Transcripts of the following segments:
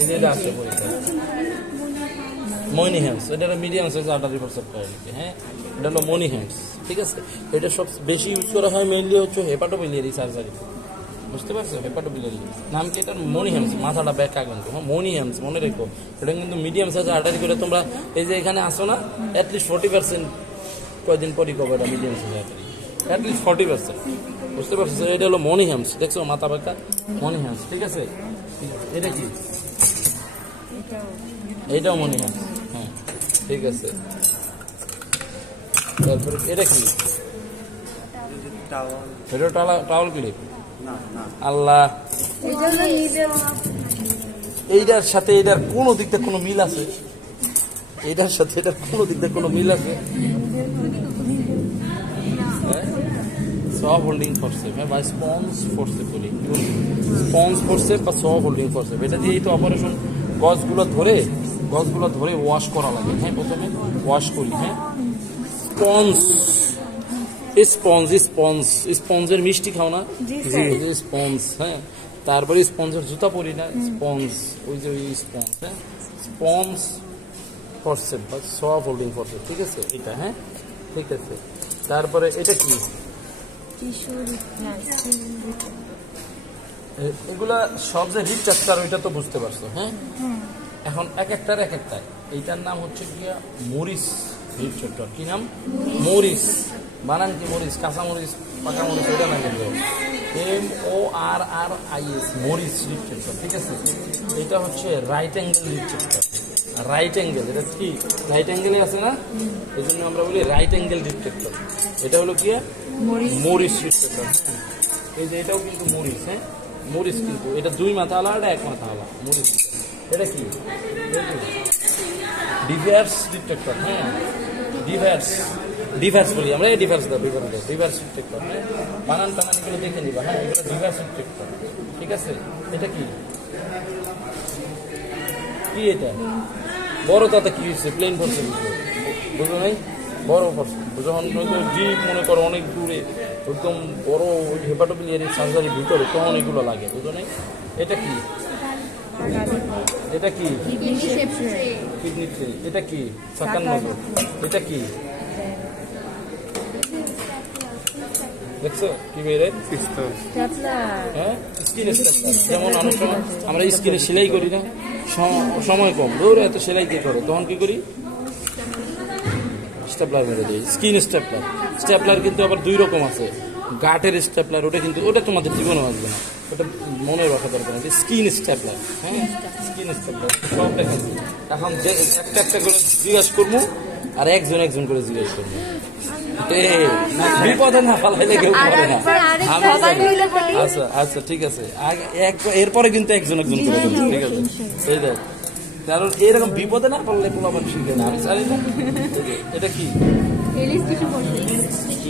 এই যে এটা আছে পরীক্ষা মনি হ্যামস, এটা মিডিয়াম সাইজ আর্টারি ফোরসেপ কার্ডিকে। হ্যাঁ, এটা হলো মনি হ্যামস, ঠিক আছে। এটা সব বেশি ইউজ করা হয় মেইনলি হচ্ছে হেপাটোবিলিয়ারি সার্জারি, বুঝতে পারছো? হেপাটোবিলিয়ারি নাম কি এটার? মনি হ্যামস, মাথাটা ব্যাকা কিন্তু। হ্যাঁ, মনি হ্যামস মনে রেখো। এটা কিন্তু মিডিয়াম সাইজ আর্টারি করে তোমরা এই যে এখানে আসো না, অ্যাটলিস্ট 40% কয়েকদিন পরই কবে এটা মিডিয়াম সাইজ আর্টারি, অ্যাটলিস্ট 40%, বুঝতে পারছো? এটা হলো মনি হ্যামস, দেখছো মাথা ব্যাকা, মনি হ্যামস, ঠিক আছে। এটা কি? এইটাও মনি হ্যামস, হ্যাঁ ঠিক আছে। তারপরে এটা কি? এটা টাওয়াল ক্লিপ। আল্লাহ, এইটার সাথে এটার কোন দিক থেকে কোনো মিল আছে? এটার সাথে এটার কোন দিক থেকে কোনো মিল আছে? সব হোল্ডিং ফোরসেপ, হ্যাঁ, বা স্পঞ্জ ফোরসেপ বলি, স্পঞ্জ ফোরসেপ বা সব হোল্ডিং ফোরসেপ। এটা দিয়েই তো অপারেশন গছগুলো ধরে ওয়াশ করা লাগে। হ্যাঁ, প্রথমে ওয়াশ করি। হ্যাঁ, স্পঞ্জের মিষ্টি খাও না? স্পঞ্জ, হ্যাঁ। তারপরে স্পঞ্জের জুতা পরি না? স্পঞ্জ, ওই যে ওই স্পঞ্জ, হ্যাঁ, স্পঞ্জ ফোরসেপ বা সব হোল্ডিং ফোরসেপ, ঠিক আছে এটা। হ্যাঁ, ঠিক আছে। তারপরে এটা কি? এগুলা সব যে রিচার্জার, ওইটা তো বুঝতে পারছো। হ্যাঁ, এখন এক একটার এইটার নাম হচ্ছে গিয়া মরিস রিচার্জার। কি নাম? মরিস। বানান কি? মরিস, কাঁচা মরিচ, পাকা মরিচ, ওইটা না কিন্তু MORRIS, মরিস রিচার্জার, ঠিক আছে। এটা হচ্ছে রাইট অ্যাঙ্গেল রিচার্জার। রাইট অ্যাঙ্গেল, এটা কি রাইট অ্যাঙ্গেলে আছে না? এই জন্য আমরা বলি রাইট অ্যাঙ্গেল ডিটেক্টর। এটা হলো কি? Morris detector. হ্যাঁ, এই যে এটাও কিন্তু মরিস। হ্যাঁ, মরিস কিন্তু এটা দুই মাথা আলা, এটা এক মাথা আলা, মরিস। এটা কি? Diverse detector. হ্যাঁ, ডিভার্স বলি আমরা, এই ডিভার্স ডিটেক্টর। হ্যাঁ, বানান টানানগুলো দেখে নিবা। হ্যাঁ, এগুলো ডিভার্স ডিটেক্টর, ঠিক আছে। এটা কি? এটা বড় তাতে কি হচ্ছে? প্লেন ফোর্সে বুঝো নাই? বড় ফোর্স যখন ডিপ মনে করো অনেক দূরে, একদম বড় হেপাটোবিলিয়ারি সার্জারির ভিতরে, তখন এগুলো লাগে, বুঝো নাই? এটা কি? এটা কি? Kidney tray. এটা কি? সাকান নজর। এটা কি? দেখছো কি বেরে? হ্যাঁ, স্কিন স্টেপলার। যেমন অনেক সময় আমরা স্কিনে সেলাই করি না, সময় কম, ধরো এত সেলাই দিয়ে করো, তখন কি করি? স্টেপলার মেরে দিই, স্কিন স্টেপলার। স্টেপলার কিন্তু আবার দুই রকম আছে। গাটের স্টেপলার, ওটা কিন্তু ওটা তোমাদের জীবনে আসবে না, ওটা মনে রাখা দরকার। স্কিন স্টেপলার, হ্যাঁ, স্কিন স্টেপলার সব দেখা যায়। এখন একটা একটা করে জিজ্ঞাসা করবো, আর একজন করে জিজ্ঞাসা করবো। বিপদে না পালাইলে কেউ করে না। আচ্ছা আচ্ছা, ঠিক আছে। এরপরে কিন্তু একজন করে, ঠিক আছে। এই দেখ, কারণ এরকম বিপদে না পারলে পোলাপান শিখে না, আমি জানি না। এটা কি?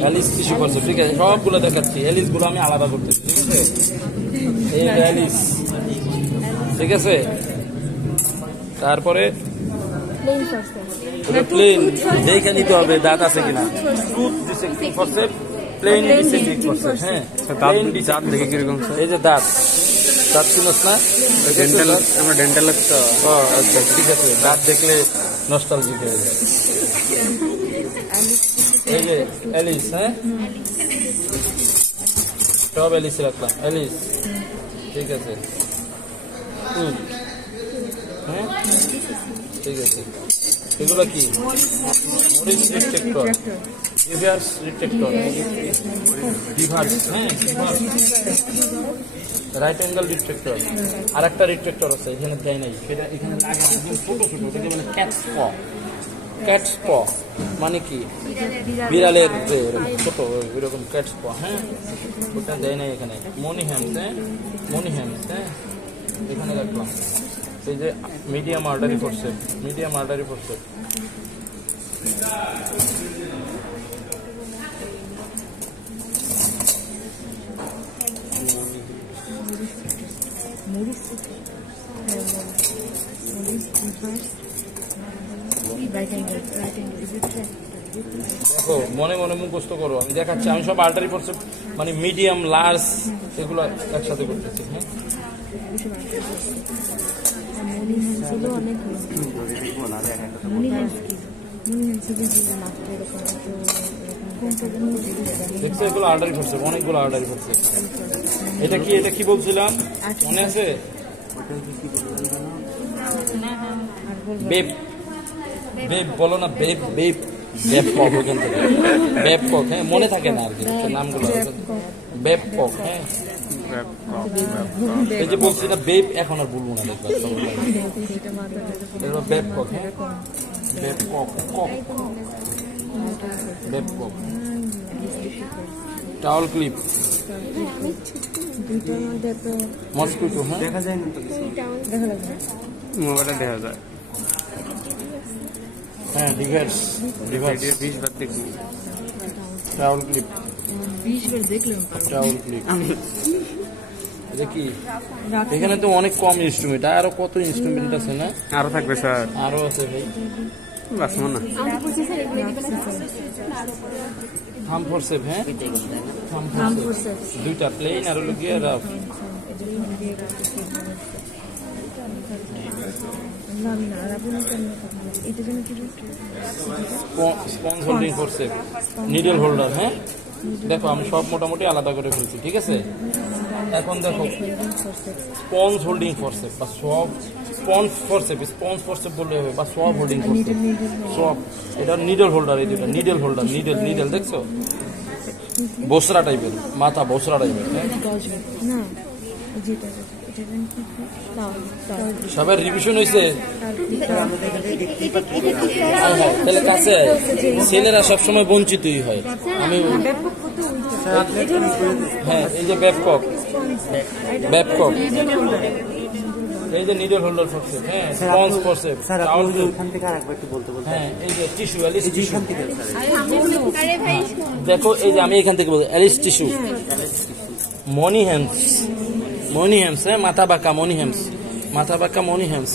অ্যালিস টিস্যু ফোরসেপ, ঠিক আছে। সবগুলো দেখাচ্ছি, অ্যালিস গুলো আমি আলাদা করতেছি, ঠিক আছে। এই অ্যালিস, ঠিক আছে। তারপরে প্লেন দেখে নিতে হবে দাঁত আছে কিনা। Tooth dissecting forcep, plain dissecting forcep. হ্যাঁ, দাঁত দেখে কিরকম? এই যে দাঁত চিনস না? ডেন্টাল, আমরা ডেন্টাল তো। আচ্ছা, ঠিক আছে। দাঁত দেখলে নস্টালজিক হয়ে যায়। এই যে অ্যালিস, হ্যাঁ, সব অ্যালিস রাখলাম, অ্যালিস, ঠিক আছে। হ্যাঁ, ঠিক আছে। এগুলো কি? Morris detector, Deaver's detector, Deaver's, হ্যাঁ, রাইট অ্যাঙ্গেল ডিটেক্টর। আর একটা ডিটেক্টর আছে, এখানে দেয় নাই, সেটা এখানে লাগে ছোট ছোট, ওটাকে বলে ক্যাটস প, মানে কি? বিড়ালের যে ছোট ওইরকম ক্যাটস প। হ্যাঁ, ওটা দেয় নাই এখানে। মনি হ্যামস, হ্যাঁ, মনি হ্যামস, হ্যাঁ, এখানে রাখলাম। এই যে medium artery forceps, medium artery forceps. দেখো, মনে মনে মুখস্থ করো, আমি দেখাচ্ছি। আমি সব আর্টারি ফোরসেপ মানে মিডিয়াম, লার্জ, এগুলো একসাথে করতেছি। হ্যাঁ, এগুলো অনেক মনি হ্যান্ডস কি মনি হ্যান্ডস মাত্র এরকম দেখছো এগুলো আর্ডার করছে, অনেকগুলো আর্ডার করছে। এটা কি বলছিলাম মনে আছে? বেব বেব বলো না, বেব বেব বেব কক, ওখান থেকে বেব কক। হ্যাঁ, মনে থাকে না আর কি নামগুলো। বেব কক, হ্যাঁ এই যে বলছি না বেব, এখন আর বলবো না, দেখবা বেব কক। হ্যাঁ Babcock, cock Babcock. Towel clip, দুইটার মধ্যে তো মসকিটো। হ্যাঁ দেখা যায় না তো কিছু, দেখা লাগবে মোবাইলে দেখা যায়। হ্যাঁ রিভার্স রিভার্স 20 বার দেখি টাওয়াল ক্লিপ, 20 বার দেখলাম টাওয়াল ক্লিপ। এটা কি? এখানে তো অনেক কম ইনস্ট্রুমেন্ট, আরো কত ইনস্ট্রুমেন্ট আছে না? আরো থাকবে স্যার, আরো আছে ভাই। বাস মনে থাম ফোরসেপ। হ্যাঁ থাম ফোরসেপ, দুইটা প্লেন আর হলো গিয়ে rough. Sponge holding forceps, needle holder. হ্যাঁ দেখো আমি সব মোটামুটি আলাদা করে ফেলছি, ঠিক আছে? এখন দেখো স্পঞ্জ হোল্ডিং ফোরসেপ বা সব স্পঞ্জ ফোরসেপ, স্পঞ্জ ফোরসেপ বললে হবে, বা সব হোল্ডিং ফোরসেপ, সব। এটা নিডল হোল্ডার, এই দুটা নিডল হোল্ডার, নিডল নিডল দেখছো? বসরা টাইপের, মাথা বসরা টাইপের। না সবার রিভিশন হয়েছে? তাহলে কাছে ছেলেরা সবসময় বঞ্চিতই হয়। আমি হ্যাঁ এই যে ব্যাপকক, ব্যাপকক, এই যে নিডল হোল্ডার ফোরসেপ। হ্যাঁ স্পঞ্জ ফোরসেপ, হ্যাঁ এই যে টিস্যু, অ্যালিস টিস্যু। দেখো এই যে আমি এখান থেকে বলছি অ্যালিস টিস্যু, মনি হ্যান্ডস, মনি হ্যান্ডস। হ্যাঁ মাথা বাঁকা মনি হ্যান্ডস, মাথা বাঁকা মনি হ্যান্ডস।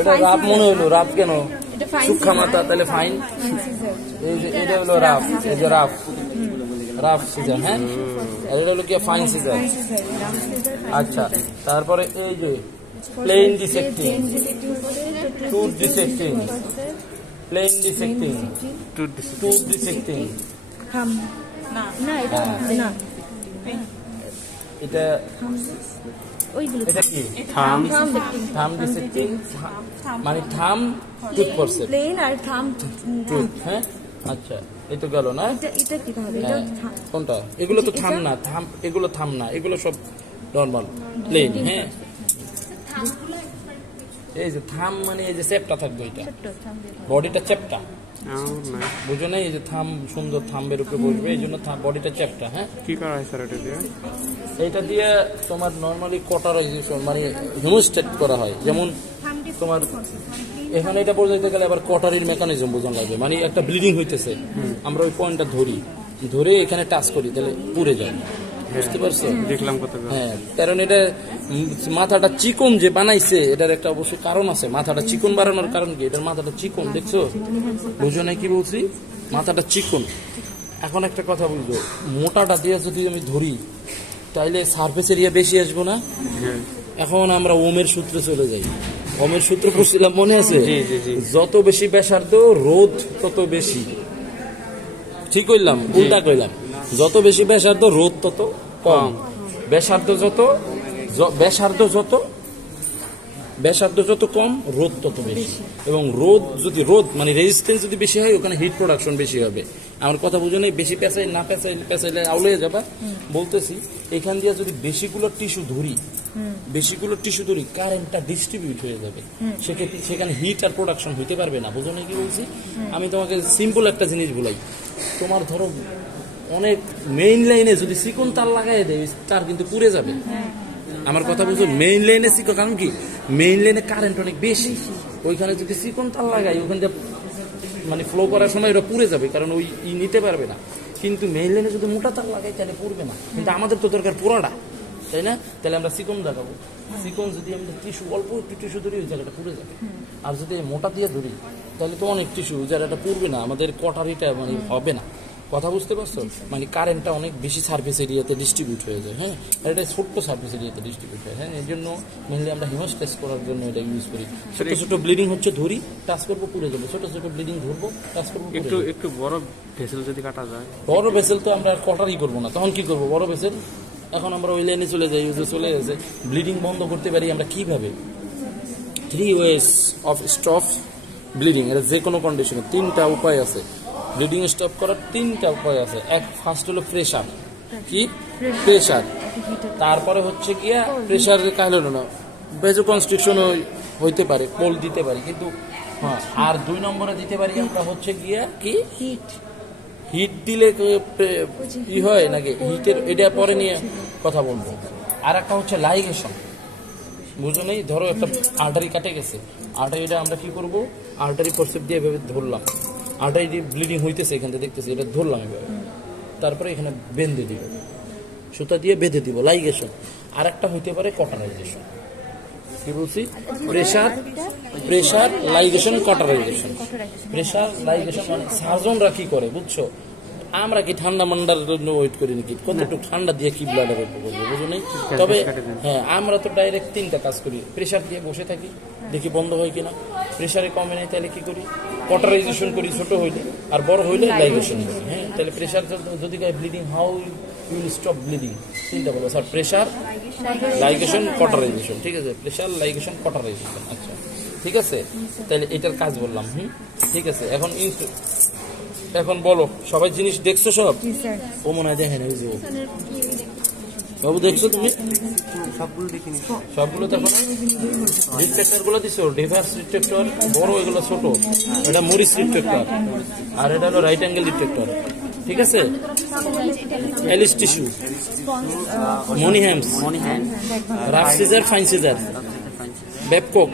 এটা রাফ মনে হইলো, রাফ কেন? সুখা মাথা, তাহলে ফাইন। এই যে এটা হলো রাফ, এই যে রাফ, রাফ সিজার। হ্যাঁ আর এটা হলো কি ফাইন সিজার। আচ্ছা তারপরে এই যে plain dissecting, tooth dissecting, plain dissecting, tooth dissecting. না এটা না, এটা ওইগুলো এটা কি? থাম, থাম ডিসেক্টিং, মানে থাম টুথ ফোরসেপ, প্লেন আর থাম টুথ। হ্যাঁ আচ্ছা এই তো গেল না? এটা কি তাহলে? এটা কোনটা? এগুলো তো থাম না, থাম এগুলো থাম না, এগুলো সব নরমাল প্লেন। হ্যাঁ এই যে থাম মানে এই যে চেপটা থাকবে, এটা বডিটা চেপটা, বুঝো না? এই যে থাম সুন্দর থাম্বের উপরে বসবে, এই জন্য বডিটা চেপটা। হ্যাঁ কি করা হয় স্যার এটা দিয়ে? এইটা দিয়ে তোমার নর্মালি কটারাইজেশন মানে হিউমেস্টেট করা হয়। যেমন তোমার এখানে এটা বোঝাইতে গেলে আবার কটারির মেকানিজম বোঝানো লাগবে, মানে একটা ব্লিডিং হইতেছে, আমরা ওই পয়েন্টটা ধরে এখানে টাচ করি, তাহলে পুড়ে যায়। বুঝতে পারছো? দেখলাম কত। হ্যাঁ কারণ এটা মাথাটা চিকন যে বানাইছে, এটার একটা অবশ্যই কারণ আছে। মাথাটা চিকন বানানোর কারণ কি? এটার মাথাটা চিকন, দেখছো? বুঝো না কি বলছি? মাথাটা চিকন। এখন একটা কথা বুঝলো, মোটাটা দিয়ে যদি আমি ধরি তাইলে সারফেস এরিয়া বেশি আসবো না? এখন আমরা ওমের সূত্রে চলে যাই। ওমের সূত্র পড়ছিলাম, মনে আছে? যত বেশি ব্যাসার্ধ রোধ তত বেশি। ঠিক কইলাম? উল্টা কইলাম। যত বেশি ব্যাসার্ধ রোধ তত কম। ব্যাসার্ধ যত কম রোধ তত বেশি। এবং রোধ মানে রেজিস্ট্যান্স যদি বেশি হয়, ওখানে হিট প্রোডাকশন বেশি হবে। আমার কথা বুঝো নাই? বেশি পেঁচাইলে আউলে যাবা। বলতেছি এখান দিয়ে যদি বেশিগুলো টিস্যু ধরি কারেন্টটা ডিস্ট্রিবিউট হয়ে যাবে, সেখানে হিট আর প্রোডাকশন হইতে পারবে না। বুঝো না কি বলছি? আমি তোমাকে সিম্পল একটা জিনিস বলাই। তোমার ধরো অনেক মেইন লাইনে যদি চিকন তার লাগাই দেয়, তার কিন্তু পুড়ে যাবে। আমার কথা বুঝো? মেইন লাইনে চিকন, কারণ কি মেইন লাইনে কারেন্ট অনেক বেশি, ওইখানে যদি চিকন তার লাগাই, ওখান থেকে মানে ফ্লো করার সময় ওটা পুড়ে যাবে, কারণ ওই নিতে পারবে না। কিন্তু মেইন লাইনে যদি মোটা তার লাগাই তাহলে পুড়বে না। কিন্তু আমাদের তো দরকার পোড়াটা, তাই না? তাহলে আমরা চিকন দেখাবো। চিকন যদি আমরা টিস্যু অল্প একটু টিস্যু ধরি, ওই জায়গাটা পুড়ে যাবে। আর যদি মোটা দিয়ে ধরি তাহলে তো অনেক টিস্যু, ওই জায়গাটা পুড়বে না, আমাদের কটারিটা মানে হবে না। কথা বুঝতে পারছো? মানে কারেন্টটা অনেক বেশি সার্ভিস এরিয়াতে ডিস্ট্রিবিউট হয়ে যায়। হ্যাঁ, আর এটা ছোট্ট সার্ভিস এরিয়াতে ডিস্ট্রিবিউট হয়। হ্যাঁ, এর জন্য মেনলি আমরা হিমোস্ট্যাসিস করার জন্য এটা ইউজ করি। ছোট ছোট ব্লিডিং হচ্ছে ধরি, টাচ করবো পুড়ে যাবে। ছোট ছোট ব্লিডিং ধরবো, টাচ করবো পুড়ে একটু যাবে। একটু বড় ভেসেল যদি কাটা যায়, বড় ভেসেল তো আমরা কটারই করবো না, তখন কি করবো? বড় ভেসেল এখন আমরা ওই লাইনে চলে যাই, চলে গেছে। ব্লিডিং বন্ধ করতে পারি আমরা কিভাবে? 3 ওয়েস অফ স্টপ ব্লিডিং। এটা যে কোনো কন্ডিশনে 3টা উপায় আছে। ব্লিডিং স্টপ করার 3টা উপায় আছে। ফার্স্ট হলো প্রেশার। কি প্রেশার? তারপরে হচ্ছে গিয়া প্রেশারের কাজ হলো না, ভেজো কনস্ট্রিকশন হইতে পারে, পোল দিতে পারি, কিন্তু হ্যাঁ। আর 2 নম্বরে দিতে পারি আমরা হচ্ছে গিয়া কি হিট দিলে কি হয় নাকি হিটের, এটা পরে নিয়ে কথা বলবো। আর একটা হচ্ছে লাইগেশন, বুঝো নেই? ধরো একটা আর্টারি কাটে গেছে, আর্টারিটা আমরা কি করব? আর্টারি ফোরসেপ দিয়ে এভাবে ধরলাম, আর্টারি ব্লিডিং হইতেছে, এখান থেকে দেখতেছি, এটা ধরলাম এভাবে, তারপরে এখানে বেঁধে দিব, সুতা দিয়ে বেঁধে দিব, লাইগেশন। আর একটা হইতে পারে কটারাইজেশন। কি বলছি? Pressure, pressure, ligation, cauterization. Pressure, ligation মানে সার্জনরা কি করে বুঝছো? আমরা কি ঠান্ডা মান্ডার জন্য ওয়েট করি নাকি? কতটুকু ঠান্ডা দিয়ে কি ব্লাডার করবো, বুঝো নেই? তবে হ্যাঁ, আমরা তো ডাইরেক্ট 3টা কাজ করি। প্রেশার দিয়ে বসে থাকি, দেখি বন্ধ হয় কিনা। প্রেশারে কমে নেই তাহলে কি করি? কটারাইজেশন করি ছোট হইলে, আর বড় হইলে লাইগেশন করি। হ্যাঁ, তাহলে প্রেশার যদি bleeding, how you'll stop bleeding? 3টা বলো স্যার, প্রেশার, লাইগেশন, কটারাইজেশন। ঠিক আছে, প্রেশার, লাইগেশন, কটারাইজেশন। আচ্ছা ঠিক আছে, তাহলে এটার কাজ বললাম। ঠিক আছে, এখন বলো, সবাই জিনিস দেখছো সব? ও মনে হয় দেখেন, ওই যে বাবু দেখছো তুমি? সবগুলো দেখিনি। সবগুলো দেখো না? রিফ্লেক্টর গুলো দিছো, ডিভার্স রিফ্লেক্টর বড়, এগুলো ছোট। এটা মরিস রিফ্লেক্টর, আর এটা হলো রাইট অ্যাঙ্গেল রিফ্লেক্টর। ঠিক আছে, Allis tissue, Moynihan's, rough scissor, fine scissor, Babcock.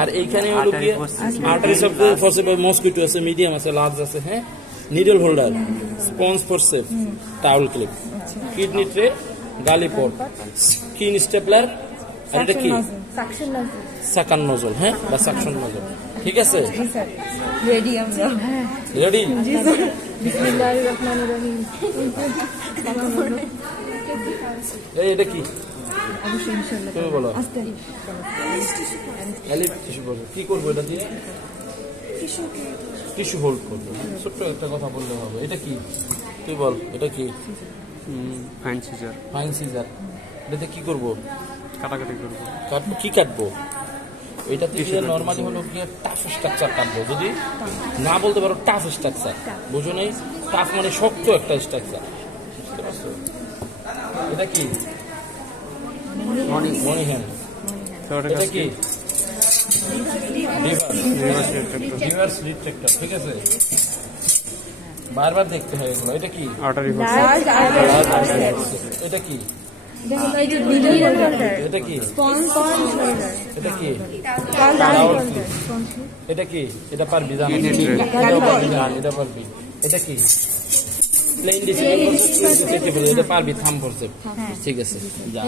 আর এইখানে হলো কি আর্টারি সব ফরসেপ, মসকিটো আছে, মিডিয়াম আছে, লার্জ আছে। হ্যাঁ, needle holder, sponge forcep, towel clip, kidney tray, gallipot, skin stapler, আর এটা কি সাকান নজল। হ্যাঁ, বা সাকশন নজল। ঠিক আছে, রেডি আমরা। রেডি? বিসমিল্লাহির রহমানির রহিম। এটা কি অবশ্যই ইনশাআল্লাহ। তুমি বলো। আস্তে এলিপ টিস্যু বলবো, কি করবো এটা দিয়ে? টিস্যু হোল্ড করবো। ছোট্ট একটা কথা বললে হবে। এটা কি তুই বল, এটা কি? Fine scissor, fine scissor. এটাতে কি করবো? কাটাকাটি করবো। কাটবো, কি কাটবো? এটা থেকে নর্মালি হলো গিয়ে টাফ স্ট্রাকচার কাটবো। যদি না বলতে পারো টাফ স্ট্রাকচার, বুঝো নেই? টাফ মানে শক্ত একটা স্ট্রাকচার, বুঝতে পারছো? এটা কি? মনি হ্যান্ড। এটা কি? রিভার্স রিট্রেক্টর। ঠিক আছে, বারবার দেখতে হয় এগুলো। এটা কি? আর্টারি এটা কি? এটা কি? এটা কি? এটা কি? এটা পারবি জানো? এটা পারবি। এটা কি? প্লেন ডিসিশন, এটা পারবি থাম ফরসেপ। ঠিক আছে, যা।